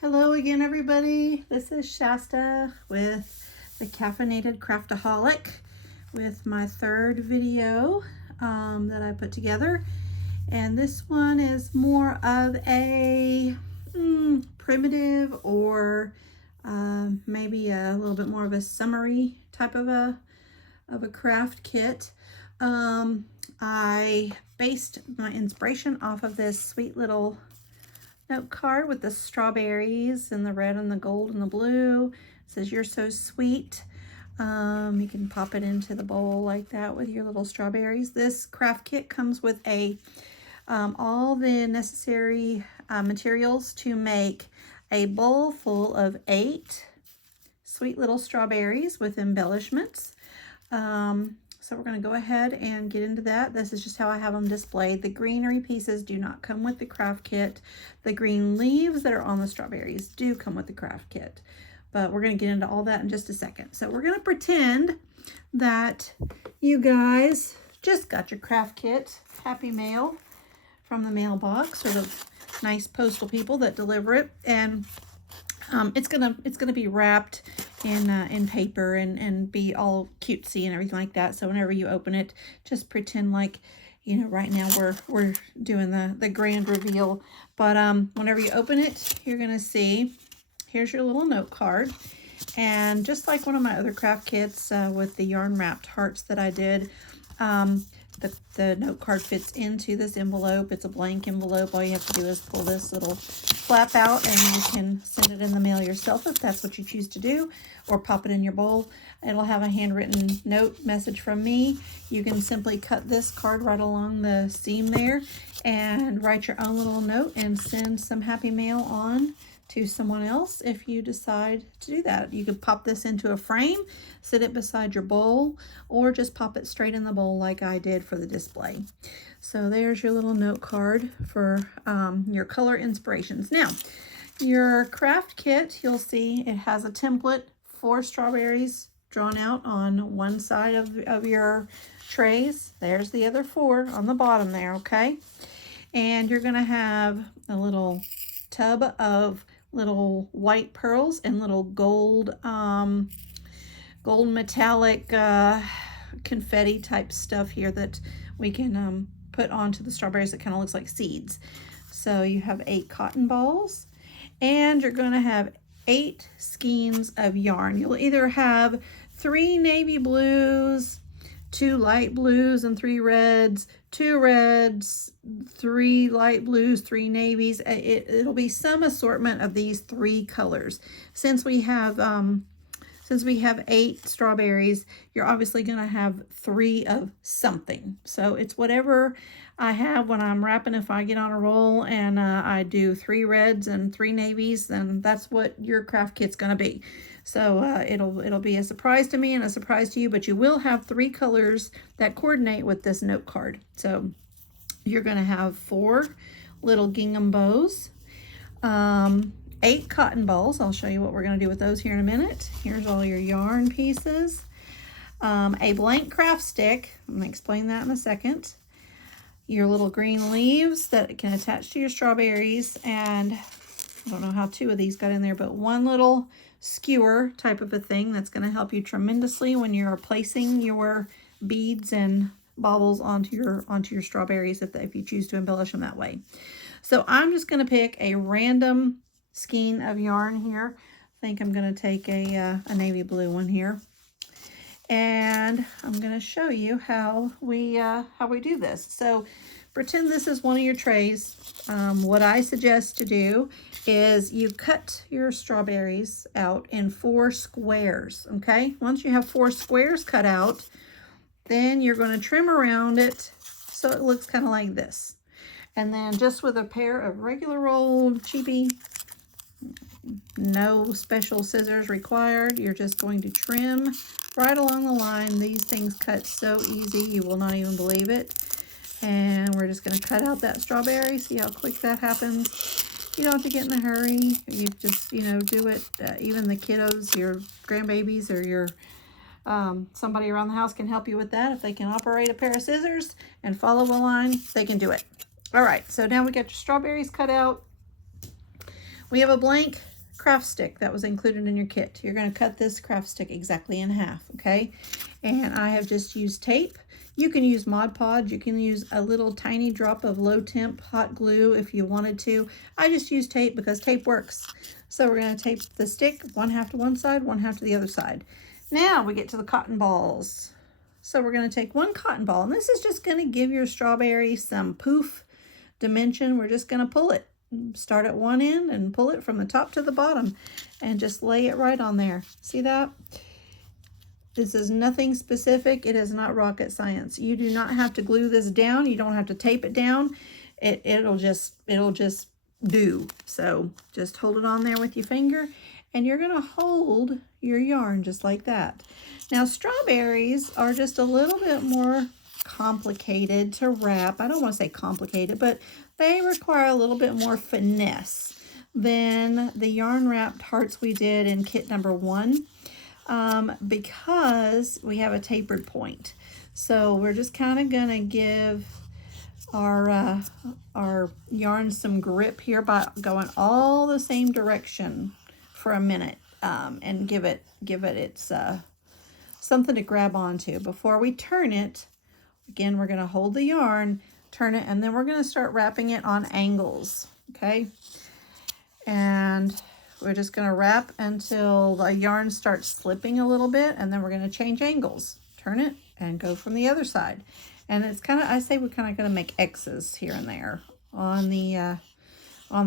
Hello again, everybody. This is Shasta with the Caffeinated Craftaholic with my third video that I put together. And this one is more of a primitive or maybe a little bit more of a summery type of a craft kit. I based my inspiration off of this sweet little note card with the strawberries and the red and the gold and the blue. It says, "You're so sweet." You can pop it into the bowl like that with your little strawberries. This craft kit comes with all the necessary materials to make a bowl full of 8 sweet little strawberries with embellishments. So we're going to go ahead and get into that. This is just how I have them displayed. The greenery pieces do not come with the craft kit. The green leaves that are on the strawberries do come with the craft kit. But we're going to get into all that in just a second. So we're going to pretend that you guys just got your craft kit. Happy mail from the mailbox or the nice postal people that deliver it. And it's gonna be wrapped in paper and be all cutesy and everything like that. So whenever you open it, just pretend like, you know, right now we're doing the grand reveal. But whenever you open it, you're gonna see, here's your little note card. And just like one of my other craft kits with the yarn wrapped hearts that I did, the note card fits into this envelope. It's a blank envelope. All you have to do is pull this little flap out and you can send it in the mail yourself if that's what you choose to do, or pop it in your bowl. It'll have a handwritten note message from me. You can simply cut this card right along the seam there and write your own little note and send some happy mail on to someone else if you decide to do that. You could pop this into a frame, sit it beside your bowl, or just pop it straight in the bowl like I did for the display. So there's your little note card for your color inspirations. Now, your craft kit, you'll see it has a template, 4 strawberries drawn out on one side of your trays. There's the other 4 on the bottom there, okay? And you're gonna have a little tub of little white pearls and little gold metallic confetti type stuff here that we can put onto the strawberries that kind of looks like seeds. So you have 8 cotton balls, and you're going to have 8 skeins of yarn. You'll either have 3 navy blues, 2 light blues and 3 reds, 2 reds, 3 light blues, 3 navies. It'll be some assortment of these 3 colors. Since we have 8 strawberries, you're obviously going to have 3 of something. So it's whatever I have when I'm wrapping. If I get on a roll and I do 3 reds and 3 navies, then that's what your craft kit's going to be. So it'll be a surprise to me and a surprise to you, but you will have 3 colors that coordinate with this note card. So you're going to have 4 little gingham bows, 8 cotton balls. I'll show you what we're going to do with those here in a minute. Here's all your yarn pieces, a blank craft stick. I'm going to explain that in a second. Your little green leaves that can attach to your strawberries, and I don't know how 2 of these got in there, but 1 little skewer type of a thing that's going to help you tremendously when you're placing your beads and baubles onto your strawberries if you choose to embellish them that way. So I'm just going to pick a random skein of yarn here. I think I'm going to take a navy blue one here, and I'm going to show you how we do this. So pretend this is one of your trays. What I suggest to do is you cut your strawberries out in 4 squares, okay? Once you have 4 squares cut out, then you're going to trim around it so it looks kind of like this. And then just with a pair of regular old cheapy, no special scissors required, you're just going to trim right along the line. These things cut so easy, you will not even believe it. And we're just going to cut out that strawberry. See how quick that happens? You don't have to get in a hurry. You just, do it. Even the kiddos, your grandbabies or your somebody around the house can help you with that. If they can operate a pair of scissors and follow a line, they can do it. All right, so now we got your strawberries cut out. We have a blank craft stick that was included in your kit. You're going to cut this craft stick exactly in half, okay? And I have just used tape. You can use Mod Podge. You can use a little tiny drop of low temp hot glue if you wanted to. I just use tape because tape works. So we're going to tape the stick one half to one side, one half to the other side. Now we get to the cotton balls. So we're going to take one cotton ball, and this is just going to give your strawberry some poof dimension. We're just going to pull it. Start at one end and pull it from the top to the bottom and just lay it right on there. See that? This is nothing specific. It is not rocket science. You do not have to glue this down. You don't have to tape it down. It'll just do. So just hold it on there with your finger, and you're going to hold your yarn just like that. Now strawberries are just a little bit more complicated to wrap. I don't want to say complicated, but they require a little bit more finesse than the yarn wrapped hearts we did in kit number 1, because we have a tapered point. So we're just kind of going to give our yarn some grip here by going all the same direction for a minute, and give it its something to grab onto before we turn it. Again, we're going to hold the yarn, turn it, and then we're going to start wrapping it on angles, okay? And we're just going to wrap until the yarn starts slipping a little bit, and then we're going to change angles, turn it, and go from the other side. And it's kind of, I say we're kind of going to make X's here and there on the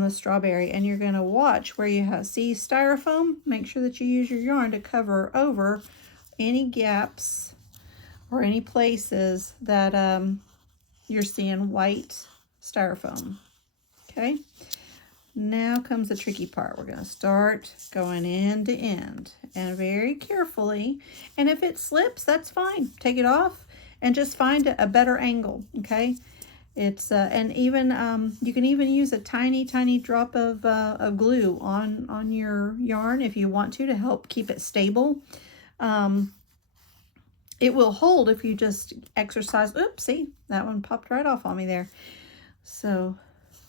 strawberry, and you're going to watch where you see styrofoam. Make sure that you use your yarn to cover over any gaps or any places that you're seeing white styrofoam. Okay, now comes the tricky part. We're going to start going end to end, and very carefully, and if it slips, that's fine. Take it off and just find a better angle, okay? It's and even you can even use a tiny drop of glue on your yarn if you want to help keep it stable. It will hold if you just exercise. Oops, see, that one popped right off on me there. So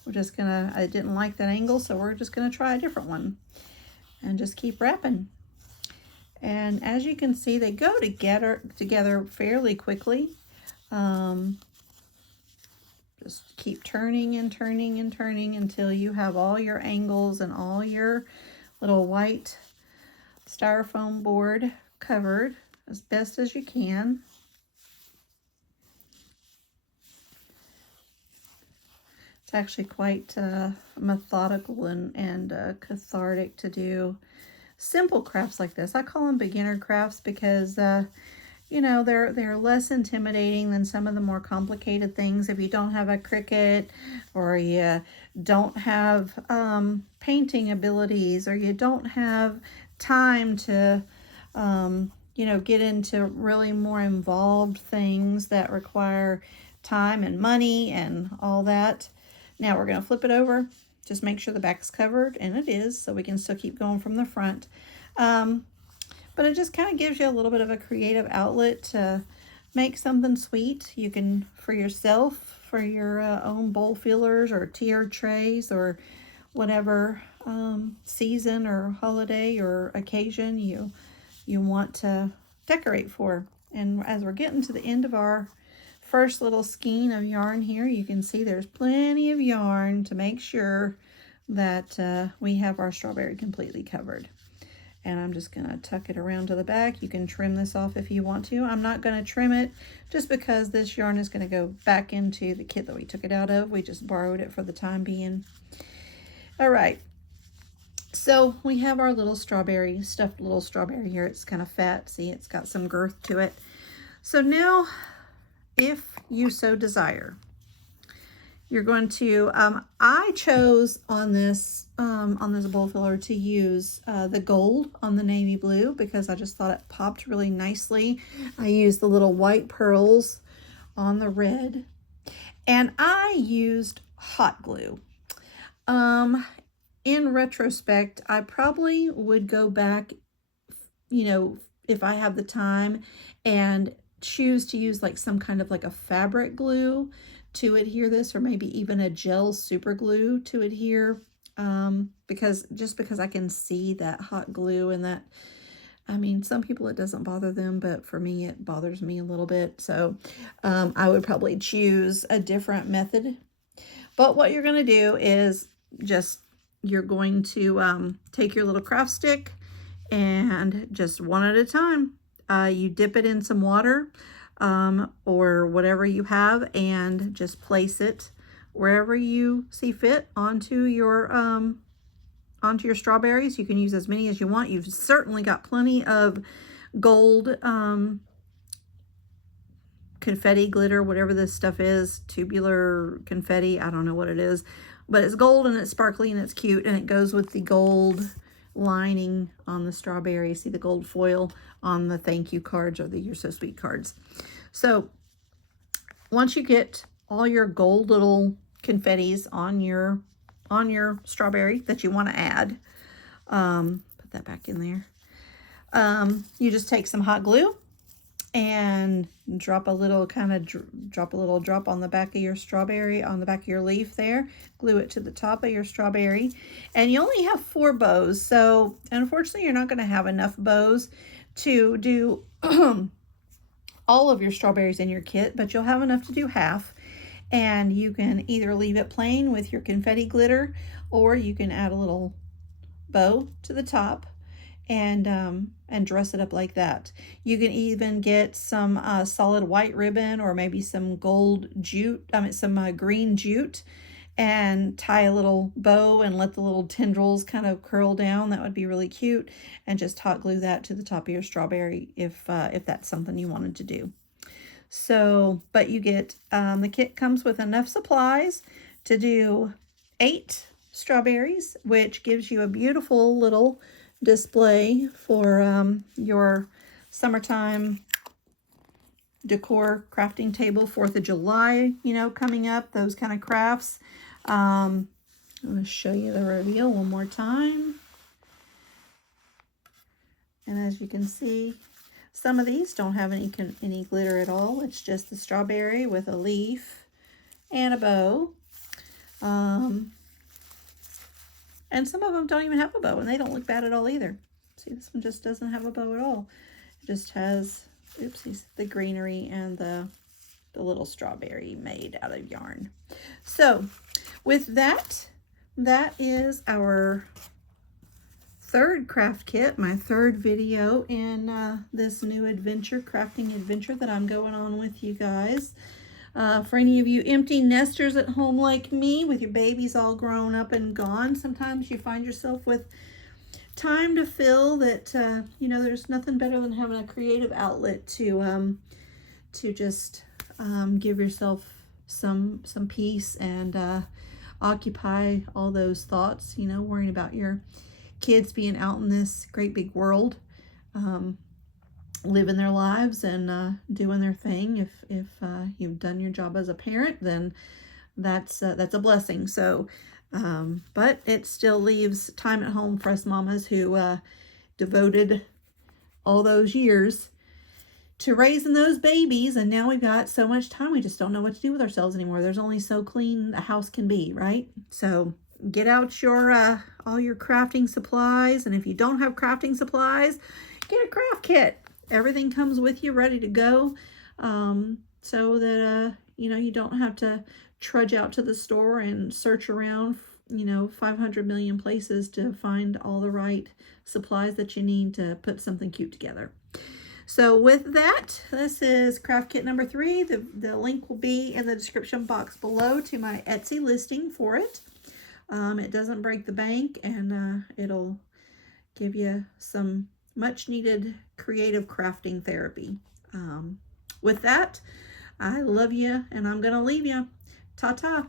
we're just gonna, I didn't like that angle, so we're just gonna try a different one and just keep wrapping. And as you can see, they go together fairly quickly. Just keep turning and turning and turning until you have all your angles and all your little white styrofoam board covered as best as you can. It's actually quite methodical and cathartic to do simple crafts like this. I call them beginner crafts because you know, they're less intimidating than some of the more complicated things. If you don't have a Cricut, or you don't have painting abilities, or you don't have time to you know, get into really more involved things that require time and money and all that. Now we're going to flip it over. Just make sure the back is covered, and it is, so we can still keep going from the front. But it just kind of gives you a little bit of a creative outlet to make something sweet. You can, for yourself, for your own bowl fillers or tiered trays or whatever season or holiday or occasion you want to decorate for. And as we're getting to the end of our first little skein of yarn here, you can see there's plenty of yarn to make sure that we have our strawberry completely covered. And I'm just going to tuck it around to the back. You can trim this off if you want to. I'm not going to trim it just because this yarn is going to go back into the kit that we took it out of. We just borrowed it for the time being. All right. So we have our little strawberry, stuffed little strawberry here. It's kind of fat. See, it's got some girth to it. So now, if you so desire, you're going to, I chose on this bowl filler to use the gold on the navy blue because I just thought it popped really nicely. I used the little white pearls on the red, and I used hot glue. In retrospect, I probably would go back, you know, if I have the time, and choose to use like some kind of like a fabric glue to adhere this, or maybe even a gel super glue to adhere because I can see that hot glue and that, I mean, some people it doesn't bother them, but for me it bothers me a little bit. So I would probably choose a different method. But what you're going to do is you're going to take your little craft stick and just one at a time. You dip it in some water or whatever you have and just place it wherever you see fit onto your strawberries. You can use as many as you want. You've certainly got plenty of gold confetti glitter, whatever this stuff is, tubular confetti, I don't know what it is, but it's gold and it's sparkly and it's cute, and it goes with the gold lining on the strawberry. See the gold foil on the thank you cards or the You're So Sweet cards. So once you get all your gold little confettis on your strawberry that you want to add, put that back in there. You just take some hot glue and drop a little drop on the back of your strawberry, on the back of your leaf there. Glue it to the top of your strawberry. And you only have 4 bows, so unfortunately you're not going to have enough bows to do all of your strawberries in your kit, but you'll have enough to do half. And you can either leave it plain with your confetti glitter, or you can add a little bow to the top and dress it up like that. You can even get some solid white ribbon or maybe some gold jute, some green jute, and tie a little bow and let the little tendrils kind of curl down. That would be really cute. And just hot glue that to the top of your strawberry if that's something you wanted to do. So, but you get, the kit comes with enough supplies to do 8 strawberries, which gives you a beautiful little display for your summertime decor crafting table. 4th of July, coming up, those kind of crafts. I'm going to show you the reveal one more time. And as you can see, some of these don't have any glitter at all. It's just the strawberry with a leaf and a bow. And some of them don't even have a bow, and they don't look bad at all either. See, this one just doesn't have a bow at all. It just has, oopsies, the greenery and the little strawberry made out of yarn. So with that, that is our 3rd craft kit, my 3rd video in this new crafting adventure that I'm going on with you guys. For any of you empty nesters at home like me, with your babies all grown up and gone, sometimes you find yourself with time to fill that, there's nothing better than having a creative outlet to just give yourself some peace and occupy all those thoughts, worrying about your kids being out in this great big world, living their lives and doing their thing. If you've done your job as a parent, then that's a blessing. So, but it still leaves time at home for us mamas who devoted all those years to raising those babies, and now we've got so much time we just don't know what to do with ourselves anymore. There's only so clean a house can be, right? So get out your all your crafting supplies, and if you don't have crafting supplies, get a craft kit. Everything comes with you ready to go, so that you don't have to trudge out to the store and search around 500 million places to find all the right supplies that you need to put something cute together. So with that, this is craft kit number 3. The link will be in the description box below to my Etsy listing for it. It doesn't break the bank, and it'll give you some much needed creative crafting therapy. With that, I love you, and I'm going to leave you. Ta-ta.